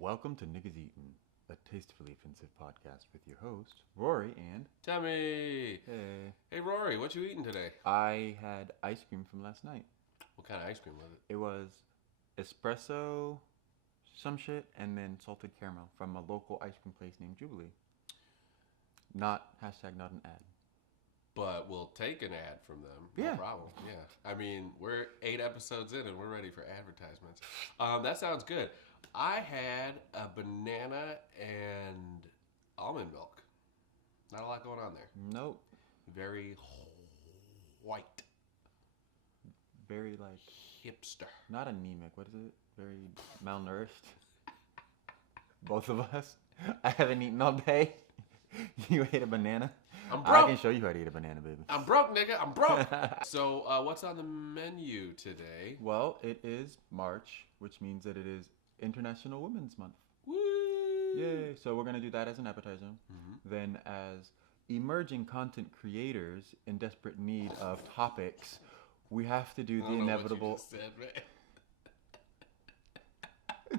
Welcome to Niggas Eatin, a tastefully offensive podcast with your host, Rory and... Temi! Hey. Hey, Rory, what you eating today? I had ice cream from last night. What kind of ice cream was it? It was espresso, some shit, and then salted caramel from a local ice cream place named Jubilee. Not an ad. But we'll take an ad from them. No Yeah. problem. Yeah. I mean, we're 8 episodes in and we're ready for advertisements. That sounds good. I had a banana and almond milk. Not a lot going on there. Nope. Very white. Very, like... Hipster. Not anemic. What is it? Very malnourished. Both of us. I haven't eaten all day. You ate a banana? I'm broke. I can show you how to eat a banana, baby. I'm broke, nigga. I'm broke. So, what's on the menu today? Well, it is March, which means that it is International Women's Month. Woo! Yay! So we're going to do that as an appetizer. Mm-hmm. Then as emerging content creators in desperate need of topics, we have to do the inevitable... What you just said, man.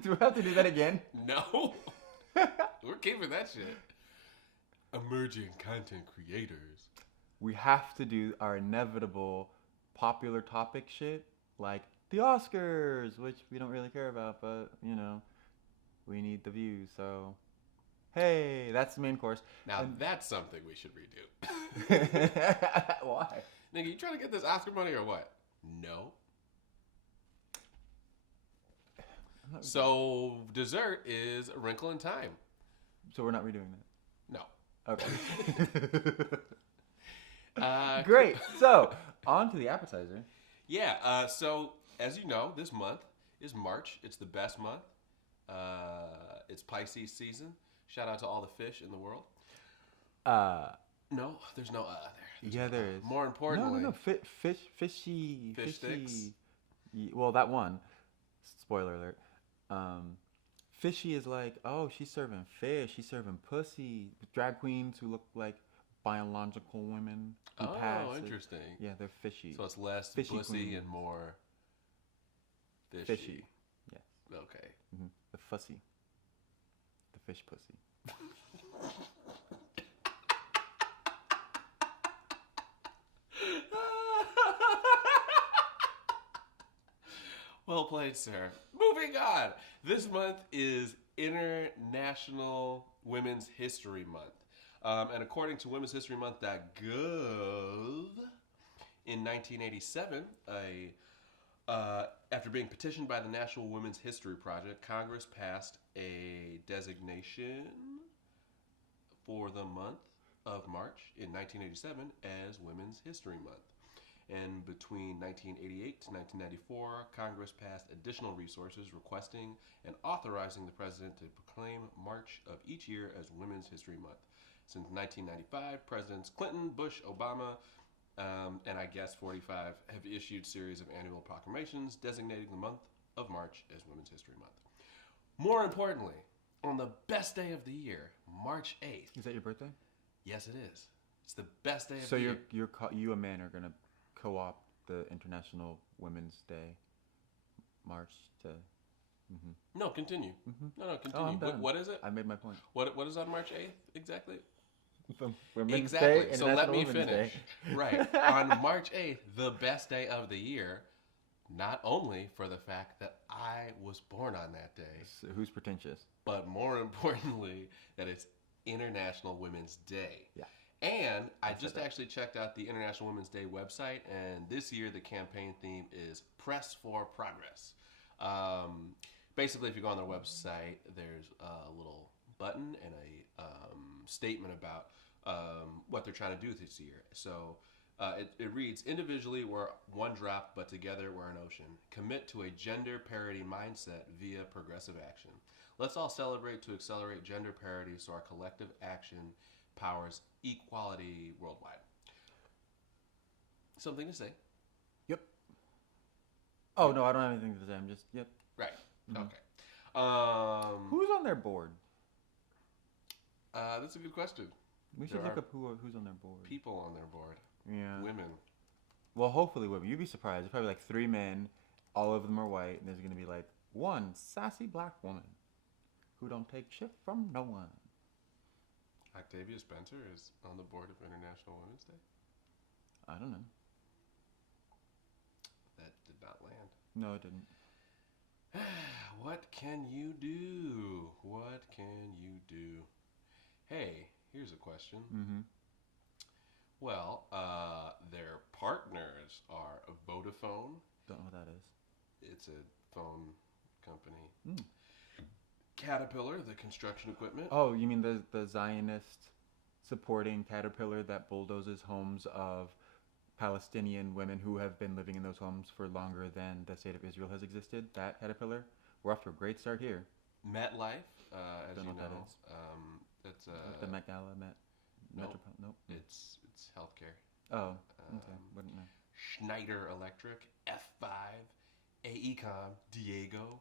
Do we have to do that again? No. We're keeping that shit. Emerging content creators. We have to do our inevitable popular topic shit, like the Oscars, which we don't really care about, but, you know, we need the views, so... Hey, that's the main course. Now that's something we should redo. Why? Nigga, you trying to get this Oscar money or what? No. So dessert is A Wrinkle in Time. So we're not redoing that? No. Okay. Great. So on to the appetizer. Yeah. So as you know, this month is March. It's the best month. It's Pisces season. Shout out to all the fish in the world. No, there's no there. There is. More importantly, no. Fishy. Fish sticks. Well, that one. Spoiler alert. Fishy is like, oh, she's serving fish. She's serving pussy. Drag queens who look like biological women. Who pass interesting. Yeah, they're fishy. So it's less fishy pussy queens. and more fishy. Yes. Okay. Mm-hmm. The fussy. The fish pussy. Well played, sir. Moving on. This month is International Women's History Month. And according to womenshistorymonth.gov, in 1987, after being petitioned by the National Women's History Project, Congress passed a designation for the month of March in 1987 as Women's History Month. And between 1988 to 1994, Congress passed additional resources requesting and authorizing the president to proclaim March of each year as Women's History Month. Since 1995, Presidents Clinton, Bush, Obama, and I guess 45 have issued series of annual proclamations designating the month of March as Women's History Month. More importantly, on the best day of the year, March 8th. Is that your birthday? Yes, it is. It's the best day of the year. So you a man are gonna co-opt the International Women's Day March to... Mm-hmm. No, continue. Mm-hmm. No, continue. Oh, I'm done. What is it? I made my point. What is on March 8th exactly? Women's Exactly. Day, So let me International Women's finish. Right. On March 8th, the best day of the year, not only for the fact that I was born on that day, So who's pretentious? but more importantly, that it's International Women's Day. Yeah. And I just actually checked out the International Women's Day website, and this year the campaign theme is Press for Progress. Basically, if you go on their website, there's a little button and a statement about what they're trying to do this year. So it reads, individually we're one drop, but together we're an ocean. Commit to a gender parity mindset via progressive action. Let's all celebrate to accelerate gender parity so our collective action powers equality worldwide. Something to say? Yep. Oh, no, I don't have anything to say. I'm just, yep. Right. Mhm. Okay. Who's on their board? That's a good question. We should There look are up who's on their board. people on their board. Yeah. Women. Well, hopefully women. You'd be surprised. There's probably like 3 men. All of them are white. And there's going to be like one sassy black woman who don't take shit from no one. Octavia Spencer is on the board of International Women's Day. I don't know. That did not land. No, it didn't. What can you do? What can you do? Hey, here's a question. Mm-hmm. Well, their partners are Vodafone. Don't know what that is. It's a phone company. Mm. Caterpillar, the construction equipment. Oh, you mean the Zionist supporting Caterpillar that bulldozes homes of Palestinian women who have been living in those homes for longer than the state of Israel has existed? That Caterpillar? We're off to a great start here. MetLife, as Don't you know what know. that is. It's The Met Gala, Nope. Nope. it's healthcare. Oh, okay. Wouldn't know. Schneider Electric, F5, AECom, Diego,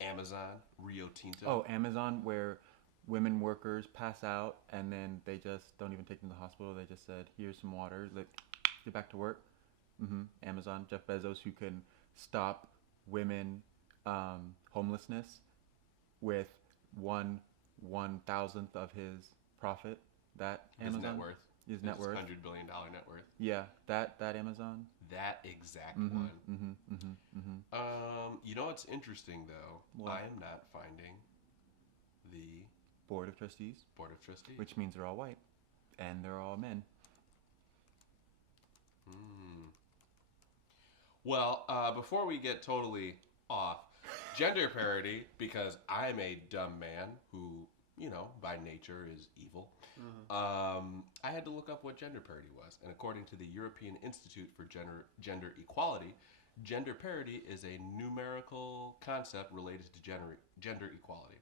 Amazon, Rio Tinto. Oh, Amazon, where women workers pass out and then they just don't even take them to the hospital. They just said, "Here's some water. Like, get back to work." Amazon, Jeff Bezos, who can stop women homelessness with 1/1000th of his profit. That His Amazon net worth. His net worth. $100 billion net worth. Yeah, that Amazon. That exact one. Mm-hmm. You know what's interesting though? What? I am not finding the Board of Trustees, Board of Trustees. which means they're all white and they're all men. Well, before we get totally off, gender parity, because I'm a dumb man who, you know, by nature is evil. I had to look up what gender parity was, and according to the European Institute for Gender Equality, gender parity is a numerical concept related to gender equality.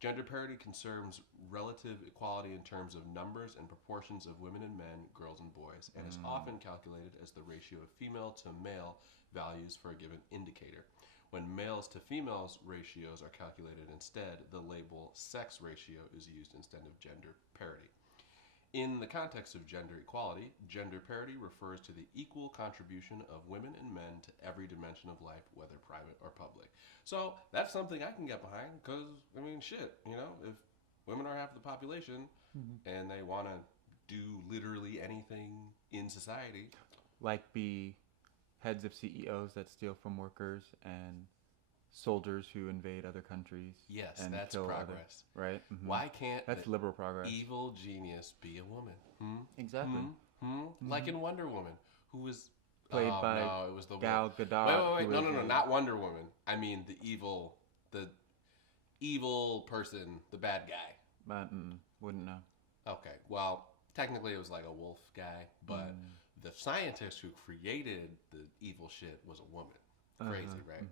Gender parity concerns relative equality in terms of numbers and proportions of women and men, girls and boys, and is often calculated as the ratio of female to male values for a given indicator. When males to females ratios are calculated instead, the label sex ratio is used instead of gender parity. In the context of gender equality, gender parity refers to the equal contribution of women and men to every dimension of life, whether private or public. So that's something I can get behind because, I mean, shit, you know, if women are half the population and they want to do literally anything in society. Like be heads of CEOs that steal from workers and soldiers who invade other countries. Yes, and that's kill progress. Right? Why can't That's the liberal progress. evil genius be a woman? Exactly. Like in Wonder Woman, who was Played by no, it was the Gal Gadot. Wait, who no, is not Wonder Woman. I mean the evil person, the bad guy. Wouldn't know. Okay, well, technically it was like a wolf guy, but the scientist who created the evil shit was a woman. Crazy, right?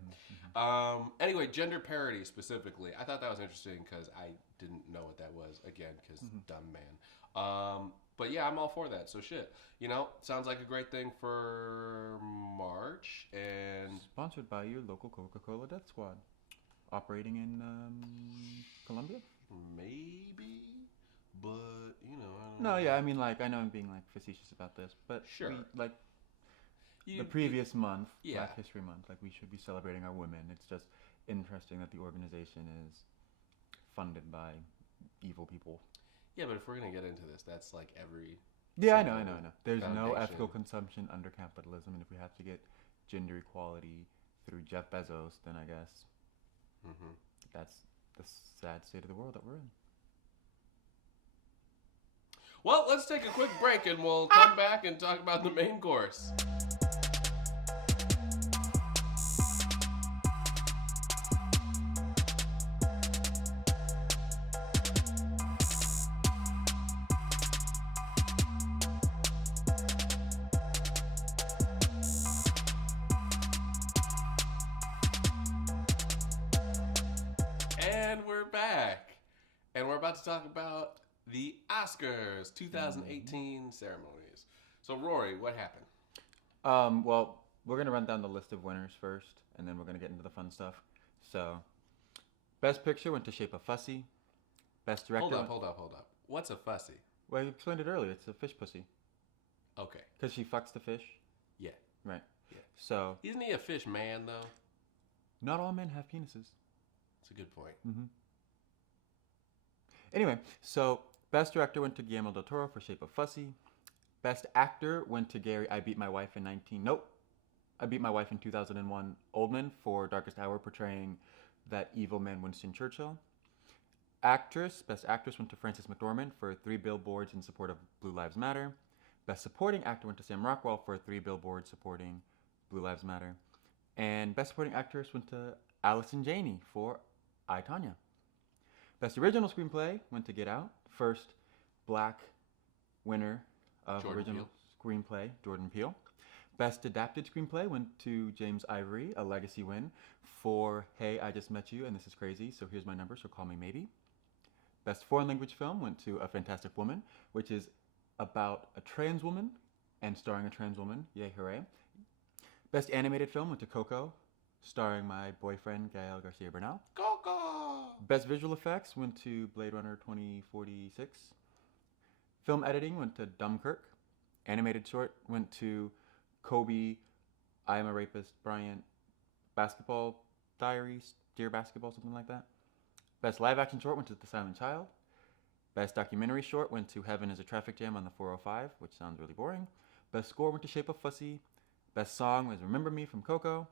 Anyway, gender parity specifically, I thought that was interesting because I didn't know what that was, again, because dumb man. But yeah, I'm all for that, so shit. You know, sounds like a great thing for March, and Sponsored by your local Coca-Cola Death Squad. Operating in Colombia? maybe, but, you know, I don't No, know. yeah, I mean, like, I know I'm being, like, facetious about this, but Sure. The previous month, Yeah. Black History Month, like, we should be celebrating our women. It's just interesting that the organization is funded by evil people. Yeah, but if we're going to get into this, that's like every... Yeah, I know. There's no foundation. ethical consumption under capitalism, and if we have to get gender equality through Jeff Bezos, then I guess that's the sad state of the world that we're in. Well, let's take a quick break and we'll come back and talk about the main course. And we're back. And we're about to talk about the Oscars 2018 ceremonies. So, Rory, what happened? Well, we're going to run down the list of winners first, and then we're going to get into the fun stuff. So, Best Picture went to Shape of Fussy. Best Director... Hold up. What's a fussy? Well, you explained it earlier. It's a fish pussy. Okay. Because she fucks the fish. Yeah. Right. Yeah. So. Isn't he a fish man, though? Not all men have penises. That's a good point. Mm-hmm. Anyway, so Best Director went to Guillermo del Toro for Shape of Fussy. Best Actor went to Gary I Beat My Wife in 2001 Oldman for Darkest Hour, portraying that evil man Winston Churchill. Best Actress went to Frances McDormand for 3 Billboards in support of Blue Lives Matter. Best Supporting Actor went to Sam Rockwell for 3 Billboards supporting Blue Lives Matter. And Best Supporting Actress went to Allison Janney for I, Tonya. Best Original Screenplay went to Get Out. First Black winner of Jordan Original Screenplay, Jordan Peele. Best Adapted Screenplay went to James Ivory, a legacy win, for Hey, I Just Met You and This Is Crazy, so here's my number, so call me maybe. Best Foreign Language Film went to A Fantastic Woman, which is about a trans woman and starring a trans woman. Yay, hooray. Best Animated Film went to Coco, starring my boyfriend, Gael Garcia Bernal. Coco! Best Visual Effects went to Blade Runner 2046. Film Editing went to Dunkirk. Animated Short went to Kobe, I Am a Rapist, Bryant, Basketball Diaries, Dear Basketball, something like that. Best Live Action Short went to The Silent Child. Best Documentary Short went to Heaven is a Traffic Jam on the 405, which sounds really boring. Best Score went to Shape of Fussy. Best Song was Remember Me from Coco.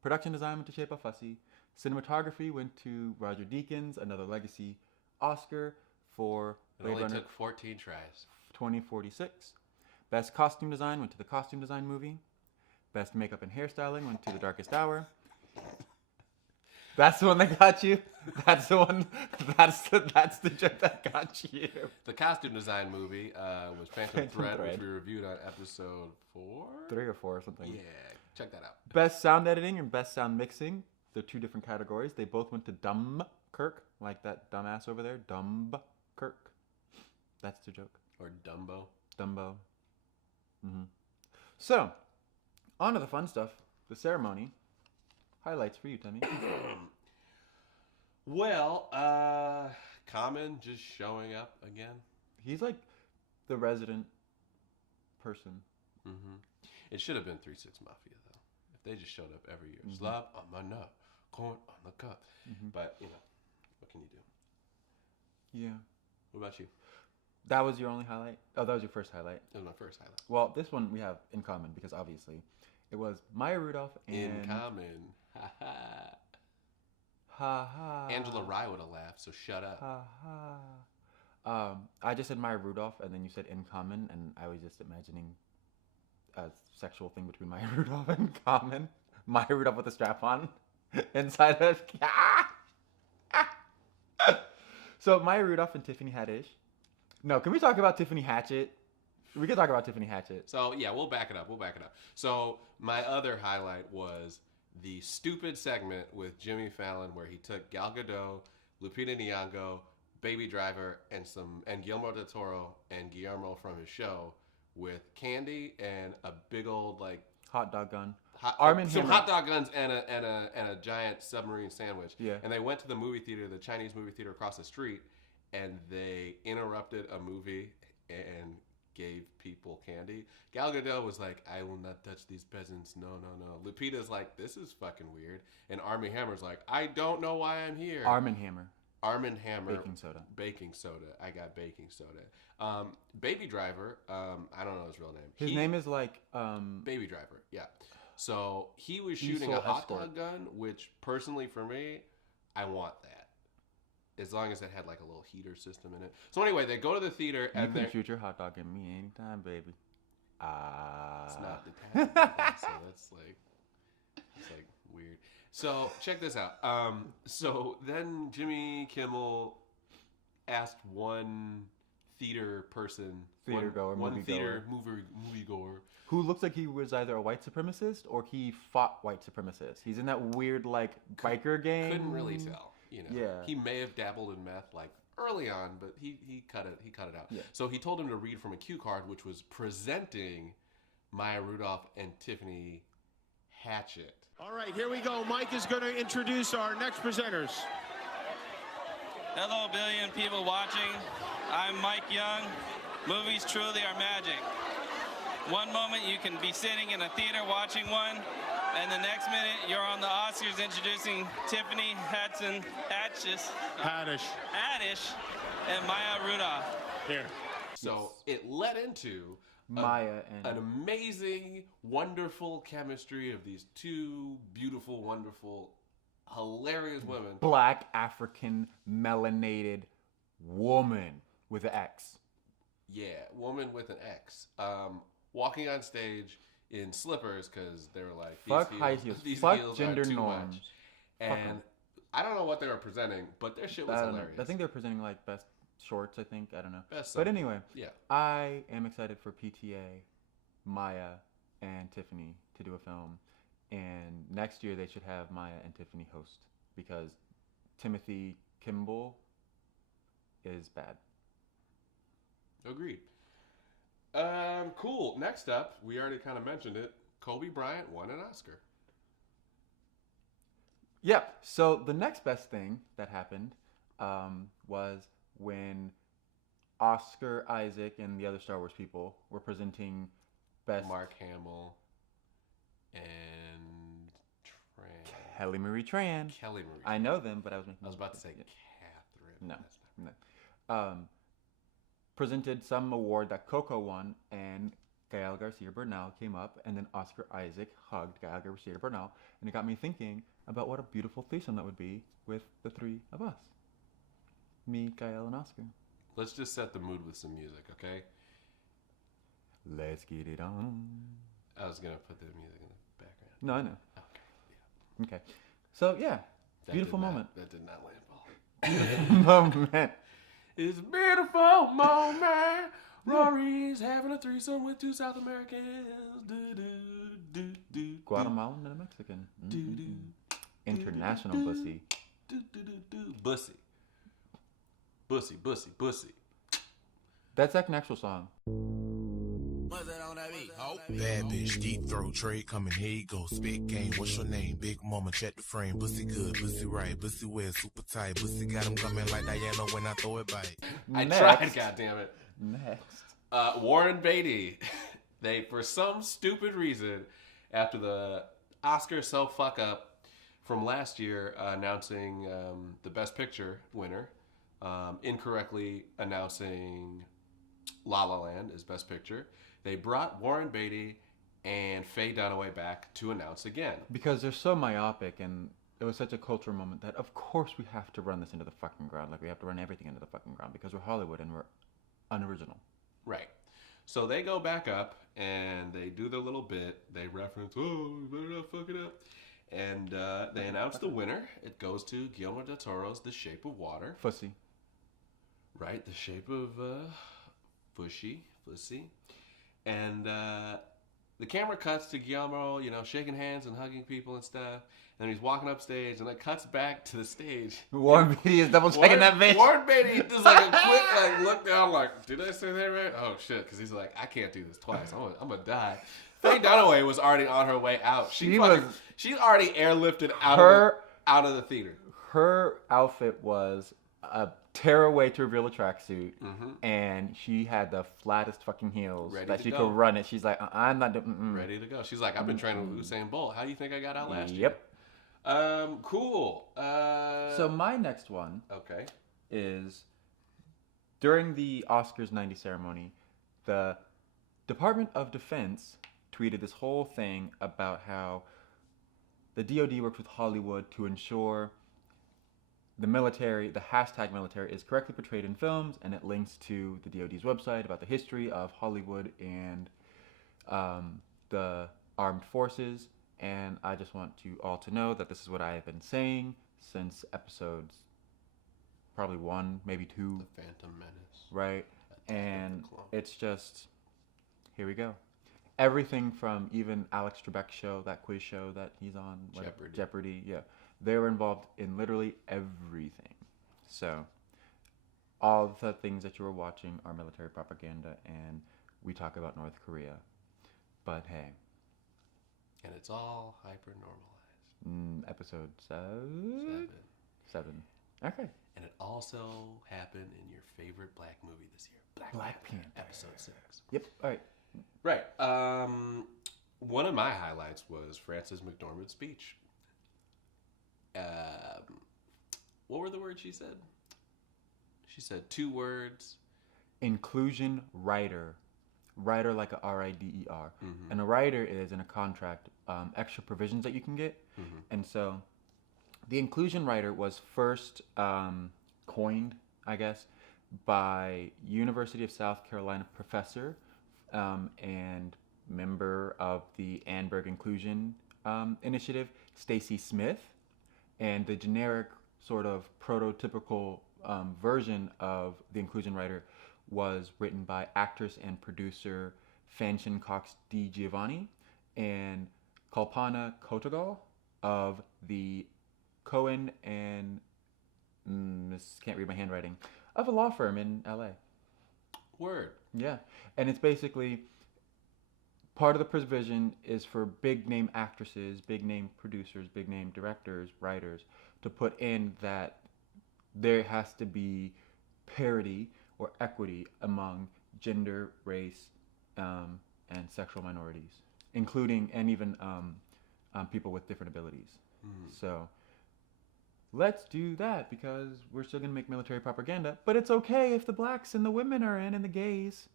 Production Design went to Shape of Fussy. Cinematography went to Roger Deakins, another legacy Oscar for Blade Runner. It only took 14 tries. 2046. Best Costume Design went to the Costume Design movie. Best Makeup and Hairstyling went to The Darkest Hour. That's the one that got you. That's the one. That's the joke that got you. The Costume Design movie was Phantom Thread, which we reviewed on episode 4? 3 or 4 or something. Yeah, check that out. Best Sound Editing and Best Sound Mixing. They're 2 different categories. They both went to Dunkirk, like that dumbass over there. Dunkirk. That's the joke. Or Dumbo. Dumbo. Mm-hmm. So, on to the fun stuff. The ceremony. Highlights for you, Temi. Well, Common just showing up again. He's like the resident person. Mm-hmm. It should have been 3 6 Mafia, though. If they just showed up every year. Mm-hmm. Slap on my nut, corn on the cup. Mm-hmm. But, what can you do? Yeah. What about you? That was your only highlight? Oh, that was your first highlight. That was my first highlight. Well, this one we have in common because obviously it was Maya Rudolph and... In common. Ha ha. Ha ha. Angela Rye would have laughed, so shut up. Ha ha. I just said Maya Rudolph and then you said in common and I was just imagining a sexual thing between Maya Rudolph and Common. Maya Rudolph with a strap on inside of... So Maya Rudolph and Tiffany Haddish. No, can we talk about Tiffany Hatchett? We can talk about Tiffany Hatchett. So, yeah, we'll back it up. So, my other highlight was the stupid segment with Jimmy Fallon where he took Gal Gadot, Lupita Nyong'o, Baby Driver, and Guillermo del Toro and Guillermo from his show with candy and a big old, hot dog gun. Some hot dog guns and a giant submarine sandwich. Yeah. And they went to the movie theater, the Chinese movie theater across the street, and they interrupted a movie and gave people candy. Gal Gadot was like, I will not touch these peasants. No, no, no. Lupita's like, this is fucking weird. And Armie Hammer's like, I don't know why I'm here. Arm & Hammer. Baking soda. I got baking soda. Baby Driver, I don't know his real name. His name is Baby Driver, yeah. So he was shooting a hot dog gun, which personally for me, I want that. As long as it had a little heater system in it. So anyway, they go to the theater and you can shoot your hot dog at me anytime, baby. It's not detachable, so that's weird. So check this out. So then Jimmy Kimmel asked one theater person, moviegoer, who looks like he was either a white supremacist or he fought white supremacists. He's in that weird biker gang. Couldn't really tell. Yeah. He may have dabbled in meth early on, but he cut it out. Yeah. So he told him to read from a cue card, which was presenting Maya Rudolph and Tiffany Hatchett. All right, here we go. Mike is going to introduce our next presenters. Hello, billion people watching. I'm Mike Young. Movies truly are magic. One moment you can be sitting in a theater watching one, and the next minute you're on the Oscars introducing Tiffany Haddish and Maya Rudolph. Here. So it led into Maya and an amazing, wonderful chemistry of these two beautiful, wonderful, hilarious women. black African melanated woman with an X. Yeah, woman with an X. Walking on stage in slippers because they were like, Fuck high heels. these Fuck heels gender are too norms. much. Fuck And 'em. I don't know what they were presenting, but their shit was I don't know. hilarious. I think they're presenting like best shorts. I think I don't know. Best But song. anyway, Yeah. I am excited for PTA, Maya, and Tiffany to do a film, and next year they should have Maya and Tiffany host because Timothy Kimball is bad. Agreed. Cool. Next up, we already kind of mentioned it. Kobe Bryant won an Oscar. Yep. So the next best thing that happened was when Oscar Isaac and the other Star Wars people were presenting best Mark Hamill and Tran. Kelly Marie Tran. Kelly Marie. I know them, but I was making. I was about to say yeah. Catherine. No. That's not- Presented some award that Coco won, and Gael Garcia Bernal came up, and then Oscar Isaac hugged Gael Garcia Bernal, and it got me thinking about what a beautiful threesome that would be with the three of us. Me, Gael, and Oscar. Let's just set the mood with some music, okay? Let's get it on. I was gonna put the music in the background. No, I know. Okay. Okay. So, yeah. That Beautiful did not- moment. That did not land well. Moment. It's a beautiful moment. Rory's having a threesome with two South Americans. Do, do, do, do, Guatemalan and a Mexican. do, Mhm. do, International do, pussy. do, do, do, do. Bussy. Bussy, bussy, bussy. That's like an actual song. Bad bitch, deep throat trade coming, here you go. Spit game, what's your name? Big mama, check the frame. Pussy good, pussy right, pussy well, super tight. Pussy got him coming like Diana when I throw it bite. I Next. tried, goddammit. Next. Warren Beatty. They, for some stupid reason, after the Oscar so fuck up from last year, announcing the Best Picture winner, incorrectly announcing La La Land as Best Picture, they brought Warren Beatty and Faye Dunaway back to announce again. Because they're so myopic, and it was such a cultural moment that of course we have to run this into the fucking ground. Like we have to run everything into the fucking ground because we're Hollywood and we're unoriginal. Right. So they go back up and they do their little bit. They reference, oh, you better not fuck it up. And they announce the winner. It goes to Guillermo del Toro's The Shape of Water. Fussy. Right, The Shape of Fussy. And the camera cuts to Guillermo, shaking hands and hugging people and stuff. And he's walking up stage, and it cuts back to the stage. Warren Beatty is double checking that bitch. Warren Beatty does like a quick look down, like, did I say that right? Oh shit, because he's like, I can't do this twice. I'm gonna die. Faye Dunaway was already on her way out. She's already airlifted out of the theater. Her outfit was a tearaway to reveal a tracksuit, and she had the flattest fucking heels Ready that to she go. could run it. She's like, I'm not doing. Ready to go. She's like, I've been training with Usain Bolt. How do you think I got out last year? Yep. Cool. So my next one Okay. is during the Oscars 90 ceremony, the Department of Defense tweeted this whole thing about how the DoD works with Hollywood to ensure the military, the hashtag military, is correctly portrayed in films, and it links to the DoD's website about the history of Hollywood and the armed forces. And I just want you all to know that this is what I have been saying since episodes probably 1, maybe 2. The Phantom Menace. Right? Attack And of the Clones. it's just, here we go. Everything from even Alex Trebek's show, that quiz show that he's on. Jeopardy, yeah. They were involved in literally everything. So, all the things that you were watching are military propaganda, and we talk about North Korea. But hey. And it's all hyper normalized. Episode 7? 7. Okay. And it also happened in your favorite black movie this year, Black Panther. Episode 6. Yep. All right. Right. One of my highlights was Frances McDormand's speech. What were the words she said? She said 2 words. Inclusion rider. Rider like a R-I-D-E-R. Mm-hmm. And a rider is in a contract extra provisions that you can get. Mm-hmm. And so the inclusion rider was first coined, I guess, by University of South Carolina professor and member of the Annenberg Inclusion Initiative, Stacy Smith. And the generic sort of prototypical version of the inclusion rider was written by actress and producer Fanshin Cox Di Giovanni and Kalpana Kotagal of the Cohen and can't read my handwriting, of a law firm in LA. Word. Yeah. And it's basically part of the provision is for big name actresses, big name producers, big name directors, writers to put in that there has to be parity or equity among gender, race, and sexual minorities, including and even people with different abilities. So let's do that because we're still going to make military propaganda, but it's okay if the blacks and the women are in and the gays.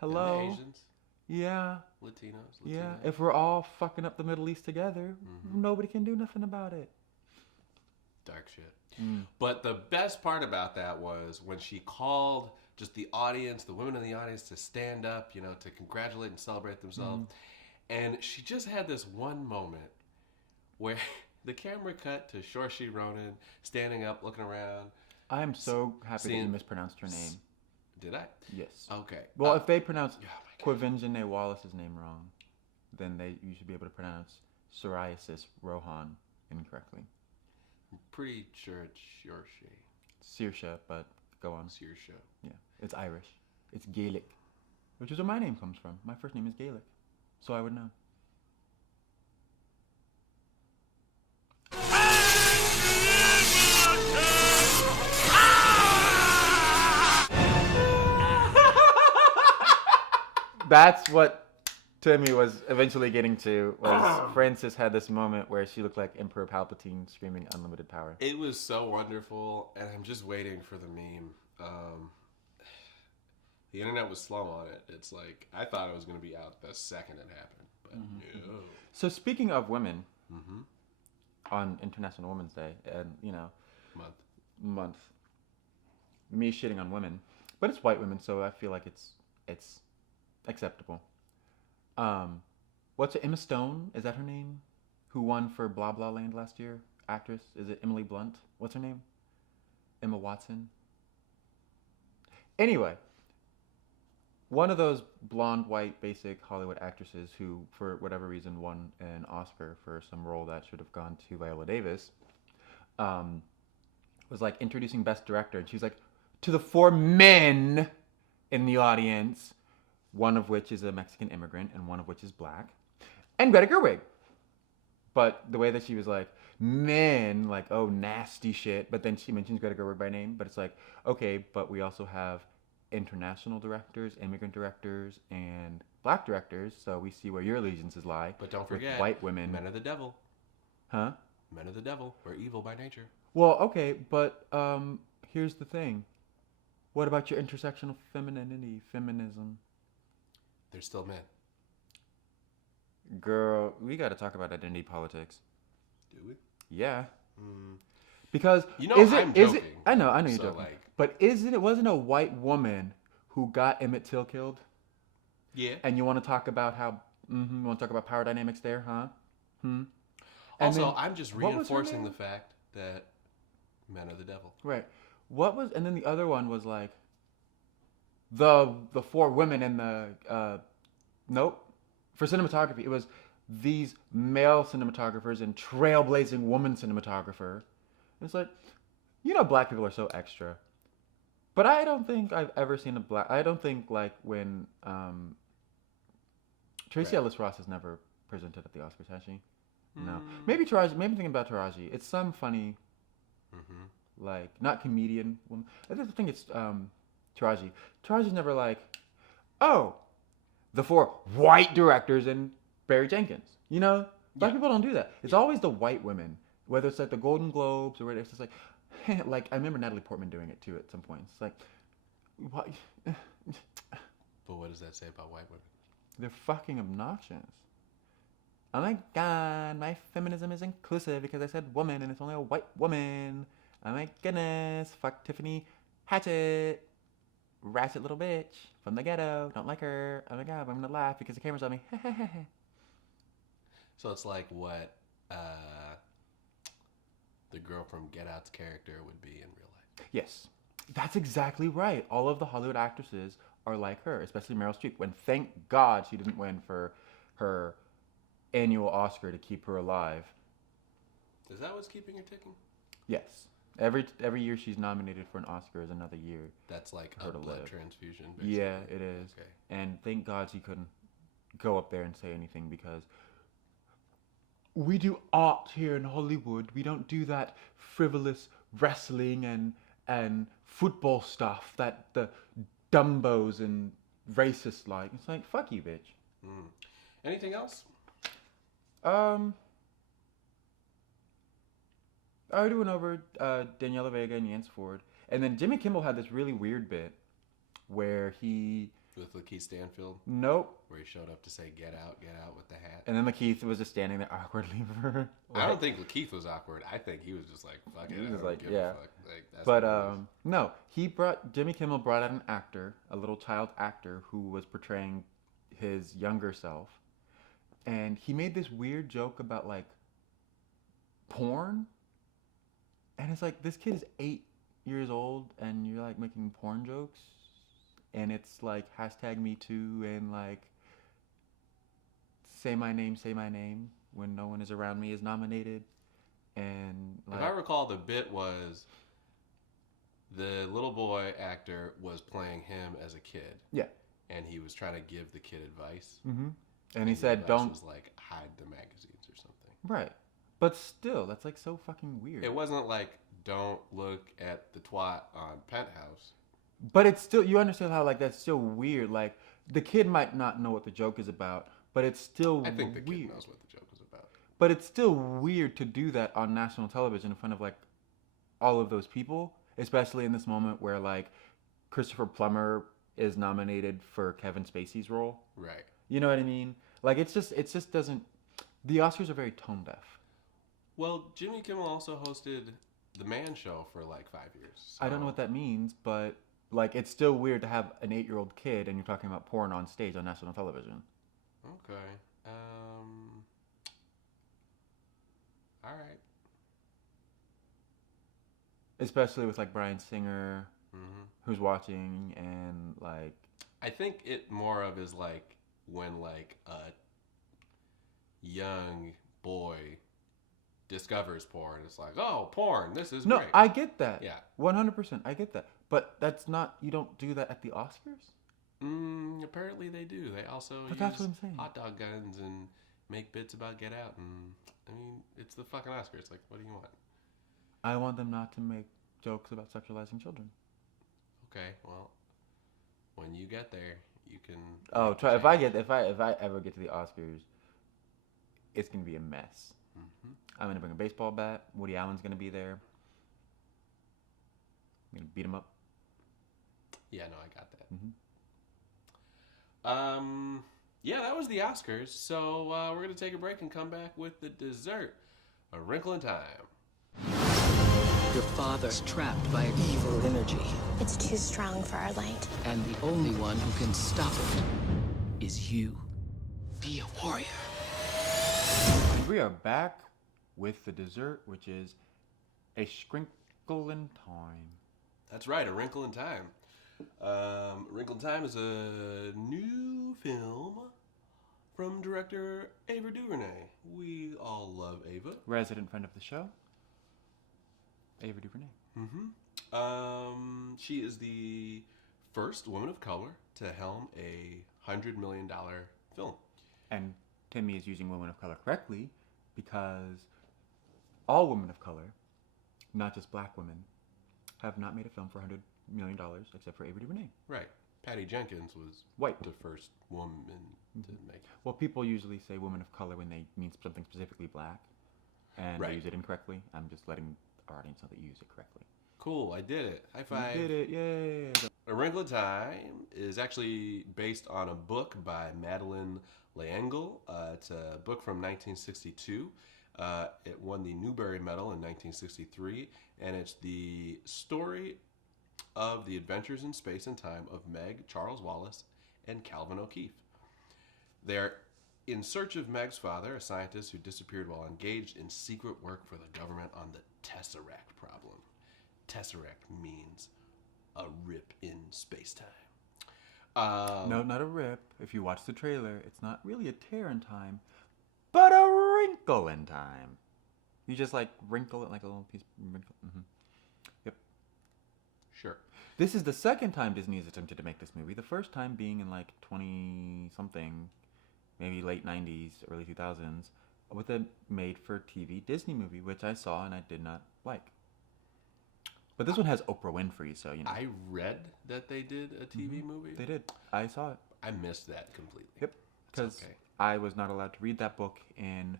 Hello. And the Asians. Yeah. Latinos. Yeah. If we're all fucking up the Middle East together, nobody can do nothing about it. Dark shit. But the best part about that was when she called just the audience, the women in the audience, to stand up, you know, to congratulate and celebrate themselves. And she just had this one moment where the camera cut to Saoirse Ronan standing up, looking around. I am so happy that you mispronounced her name. Did I? Yes. Okay. Well, if they pronounce oh Quivinjane Wallace's name wrong, then you should be able to pronounce psoriasis Rohan incorrectly. I'm pretty sure it's Saoirse, but go on. Saoirse. Yeah, it's Irish. It's Gaelic, which is where my name comes from. My first name is Gaelic, so I would know. That's what Temi was eventually getting to, was Frances had this moment where she looked like Emperor Palpatine screaming unlimited power. It was so wonderful, and I'm just waiting for the meme. The internet was slow on it. It's like, I thought it was going to be out the second it happened, but no. So speaking of women, on International Women's Day, and, you know, month, me shitting on women, but it's white women, so I feel like it's acceptable. What's it, Emma Stone? Is that her name? Who won for Blah Blah Land last year? Actress? Is it Emily Blunt? What's her name? Emma Watson? Anyway, one of those blonde, white, basic Hollywood actresses who, for whatever reason, won an Oscar for some role that should have gone to Viola Davis, was like introducing Best Director, and she was like, to the 4 men in the audience, one of which is a Mexican immigrant and one of which is black, and Greta Gerwig. But the way that she was like, men, like, oh, nasty shit, but then she mentions Greta Gerwig by name, but it's like, okay, but we also have international directors, immigrant directors, and black directors, so we see where your allegiances lie. But don't forget, white women. Men of the devil. Huh? Men of the devil. We're evil by nature. Well, okay, but here's the thing. What about your intersectional femininity, feminism? They're still men. Girl, we got to talk about identity politics. Do we? Yeah. Because you know, I'm joking. I know you're so joking. Like, but it wasn't a white woman who got Emmett Till killed? Yeah. And you want to talk about how you want to talk about power dynamics there, huh? Also, then, I'm just reinforcing the fact that men are the devil. Right. And then the other one was like the 4 women in the nope. For cinematography, it was these male cinematographers and trailblazing woman cinematographer. It's like, you know, black people are so extra. But I don't think I've ever seen I don't think like when Tracee Ellis Ross has never presented at the Oscars, has she? No. Maybe Taraji, maybe thinking about Taraji. It's some funny like not comedian woman. I think it's Taraji. Taraji's never like, oh, the 4 white directors and Barry Jenkins. You know, black people don't do that. It's always the white women, whether it's like the Golden Globes or whatever. It's just like, like I remember Natalie Portman doing it too at some point. It's like, what? But what does that say about white women? They're fucking obnoxious. Oh my god, my feminism is inclusive because I said woman and it's only a white woman. Oh my goodness, fuck Tiffany Hatchett. Ratchet little bitch from the ghetto. Don't like her. Oh my god, I'm gonna laugh because the camera's on me. So it's like what the girl from Get Out's character would be in real life. Yes, that's exactly right. All of the Hollywood actresses are like her, especially Meryl Streep. When thank God she didn't win for her annual Oscar to keep her alive. Is that what's keeping her ticking? Yes. Every year she's nominated for an Oscar is another year. That's like for her a to blood live. transfusion, basically. Yeah, it is. Okay. And thank God she couldn't go up there and say anything because we do art here in Hollywood. We don't do that frivolous wrestling and football stuff that the dumbos and racists like. It's like, fuck you, bitch. Anything else? I already went over Daniela Vega and Yance Ford. And then Jimmy Kimmel had this really weird bit where he... With Lakeith Stanfield? Nope. Where he showed up to say, get out with the hat. And then Lakeith was just standing there awkwardly for her. I don't think Lakeith was awkward. I think he was just like, fuck it. He I was don't like, give yeah. a fuck. Like, that's But what it was. no, Jimmy Kimmel brought out an actor, a little child actor who was portraying his younger self. And he made this weird joke about like porn. And it's like, this kid is 8 years old and you're like making porn jokes. And it's like #MeToo and like say my name when no one is around me is nominated. And like, if I recall, the bit was the little boy actor was playing him as a kid. Yeah. And he was trying to give the kid advice. Mm-hmm. And he the said, advice don't... was like, hide the magazines or something. Right. But still, that's like so fucking weird. It wasn't like, don't look at the twat on Penthouse. But it's still, you understand how like that's still weird. Like the kid might not know what the joke is about, but it's still I think the weird. kid knows what the joke is about. But it's still weird to do that on national television in front of like all of those people, especially in this moment where like Christopher Plummer is nominated for Kevin Spacey's role. Right. You know what I mean? Like it just doesn't. The Oscars are very tone deaf. Well, Jimmy Kimmel also hosted The Man Show for like 5 years. So. I don't know what that means, but like it's still weird to have an 8-year-old kid and you're talking about porn on stage on national television. Okay. All right. Especially with like Bryan Singer, who's watching, and like I think it more of is like when like a young boy discovers porn. It's like, oh, porn. This is no, great. I get that. Yeah. 100%. I get that. But that's not. You don't do that at the Oscars. Apparently they do. They also But use that's what I'm saying. hot dog guns and make bits about Get Out. And I mean, it's the fucking Oscars. Like, what do you want? I want them not to make jokes about sexualizing children. Okay, well, when you get there, you can. Oh, make try the if I change. ever get to the Oscars, it's gonna be a mess. Mhm. I'm gonna bring a baseball bat. Woody Allen's gonna be there. I'm gonna beat him up. Yeah, no, I got that. Yeah, that was the Oscars. So we're gonna take a break and come back with the dessert, A Wrinkle in Time. Your father's trapped by evil energy, It's too strong for our light. and the only one who can stop it is you. Be a warrior. We are back with the dessert, which is A Wrinkle in Time. That's right, A Wrinkle in Time. Wrinkle in Time is a new film from director Ava DuVernay. We all love Ava. Resident friend of the show, Ava DuVernay. She is the first woman of color to helm a $100 million film. And Temi is using women of color correctly because all women of color, not just black women, have not made a film for $100 million except for Ava DuVernay. Right. Patty Jenkins was White. the first woman to make it. Well, people usually say woman of color when they mean something specifically black, and Right. they use it incorrectly. I'm just letting our audience know that you use it correctly. Cool, I did it. High five. You did it, yay! A Wrinkle in Time is actually based on a book by Madeleine L'Engle. It's a book from 1962. It won the Newbery Medal in 1963, and it's the story of the adventures in space and time of Meg, Charles Wallace, and Calvin O'Keefe. They're in search of Meg's father, a scientist who disappeared while engaged in secret work for the government on the Tesseract problem. Tesseract means a rip in space-time. No, not a rip. If you watch the trailer, it's not really a tear in time, but a wrinkle in time. You just like wrinkle it like a little piece. Wrinkle. Yep. Sure. This is the second time Disney has attempted to make this movie. The first time being in like 20-something, maybe late 90s, early 2000s, with a made-for-TV Disney movie, which I saw and I did not like. But this one has Oprah Winfrey, so you know. I read that they did a TV movie. They did. I saw it. I missed that completely. Yep. Because okay. I was not allowed to read that book in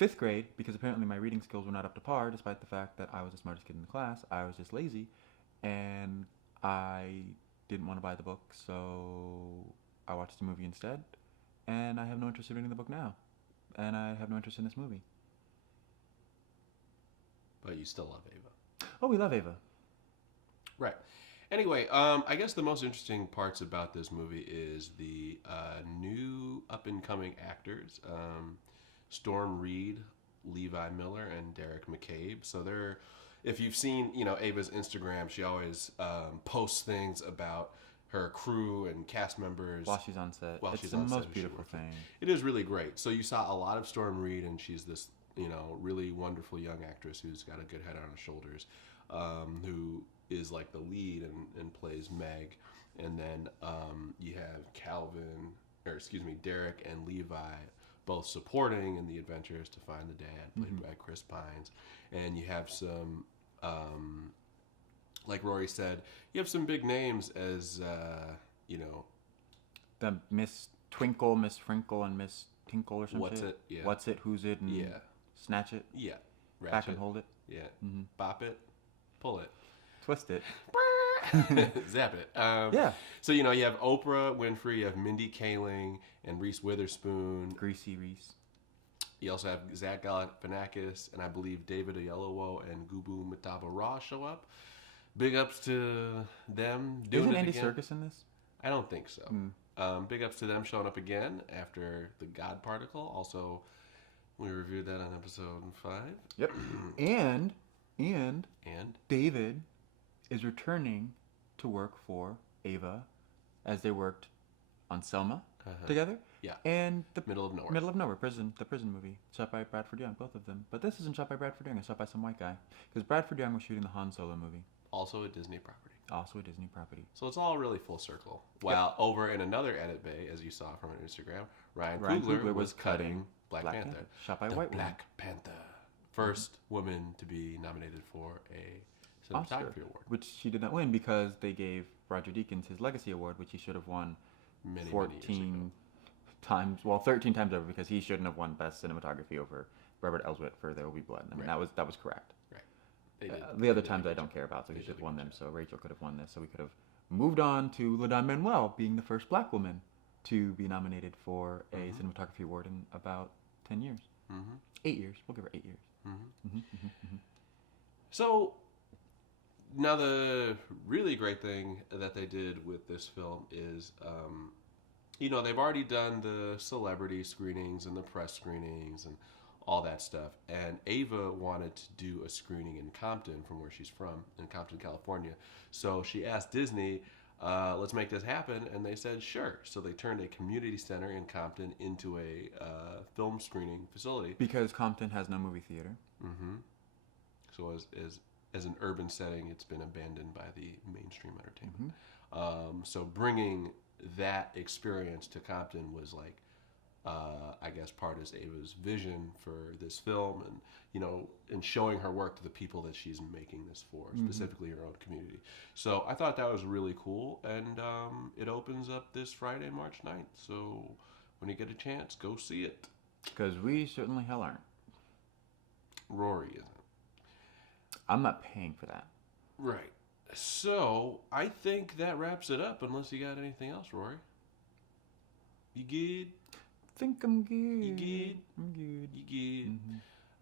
5th grade because apparently my reading skills were not up to par, despite the fact that I was the smartest kid in the class. I was just lazy, and I didn't want to buy the book, so I watched the movie instead. And I have no interest in reading the book now, and I have no interest in this movie. But you still love Ava. Oh, we love Ava. Right. Anyway, I guess the most interesting parts about this movie is the new up-and-coming actors, Storm Reed, Levi Miller, and Derek McCabe. So they're, if you've seen, Ava's Instagram, she always posts things about her crew and cast members While she's on set. While It's she's the on set, most she's beautiful working. thing. It is really great. So you saw a lot of Storm Reed, and she's this, really wonderful young actress who's got a good head on her shoulders, who is like the lead and plays Meg. And then you have Derek and Levi both supporting in the adventures to find the dad, played by Chris Pines. And you have some, like Rory said, you have some big names as, The Miss Twinkle, Miss Frinkle, and Miss Tinkle or something. What's it? Yeah. What's it? Who's it? And Yeah. Snatch it. Yeah. Back Ratchet. and hold it. Yeah. Bop it. Pull it. Twist it. Zap it. Yeah. So, you have Oprah Winfrey, you have Mindy Kaling, and Reese Witherspoon. Greasy Reese. You also have Zach Galifianakis, and I believe David Oyelowo and Gubu Mataba-Raw show up. Big ups to them doing Isn't it Andy again. Serkis in this? I don't think so. Big ups to them showing up again after The God Particle. Also, we reviewed that on episode 5. Yep. and And David is returning to work for Ava as they worked on Selma together. Yeah. And the Middle of Nowhere. the prison movie, shot by Bradford Young, both of them. But this isn't shot by Bradford Young, it's shot by some white guy. Because Bradford Young was shooting the Han Solo movie, Also a Disney property. also a Disney property. So it's all really full circle. While over in another edit bay, as you saw from our Instagram, Ryan Coogler was cutting Black Panther. Shot by a The white woman. Black Panther. First woman to be nominated for a Oscar, cinematography award. which she did not win because they gave Roger Deakins his Legacy Award, which he should have won Many years 14 ago. times, well, 13 times over, because he shouldn't have won Best Cinematography over Robert Elswit for There Will Be Blood. I mean, Right. that was correct. Right. They did- The other they did times a I good don't job. care about, so They he should did have a won good them. job. So Rachel could have won this, so we could have moved on to LaDon Manuel being the first black woman to be nominated for a cinematography award in about 10 years. 8 years. We'll give her 8 years. So now the really great thing that they did with this film is, they've already done the celebrity screenings and the press screenings and all that stuff. And Ava wanted to do a screening in Compton, from where she's from, in Compton, California. So she asked Disney, let's make this happen. And they said, sure. So they turned a community center in Compton into a film screening facility. Because Compton has no movie theater. So as an urban setting, it's been abandoned by the mainstream entertainment. So bringing that experience to Compton was like I guess part is Ava's vision for this film, and and showing her work to the people that she's making this for, specifically her own community. So I thought that was really cool, and it opens up this Friday, March 9th. So when you get a chance, go see it. Because we certainly hell aren't. Rory isn't. I'm not paying for that. Right. So I think that wraps it up, unless you got anything else, Rory. You good? Think I'm good. You good? I'm good. You good?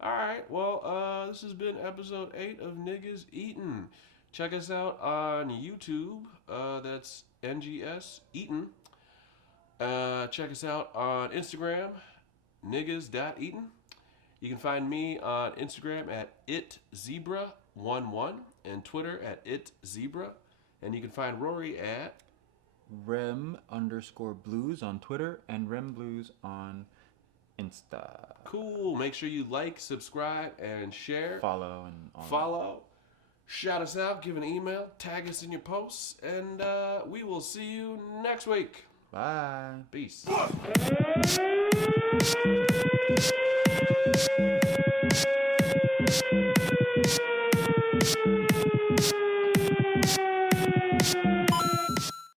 All right. Well, this has been episode 8 of Niggas Eatin. Check us out on YouTube. That's NGS Eatin. Check us out on Instagram, niggas.eatin. You can find me on Instagram at itzebra11 and Twitter at itzebra. And you can find Rory at rem_blues on Twitter and remblues on Insta. Cool. Make sure you like, subscribe, and share. Follow and all Follow. Shout us out. Give an email. Tag us in your posts. And we will see you next week. Bye. Peace.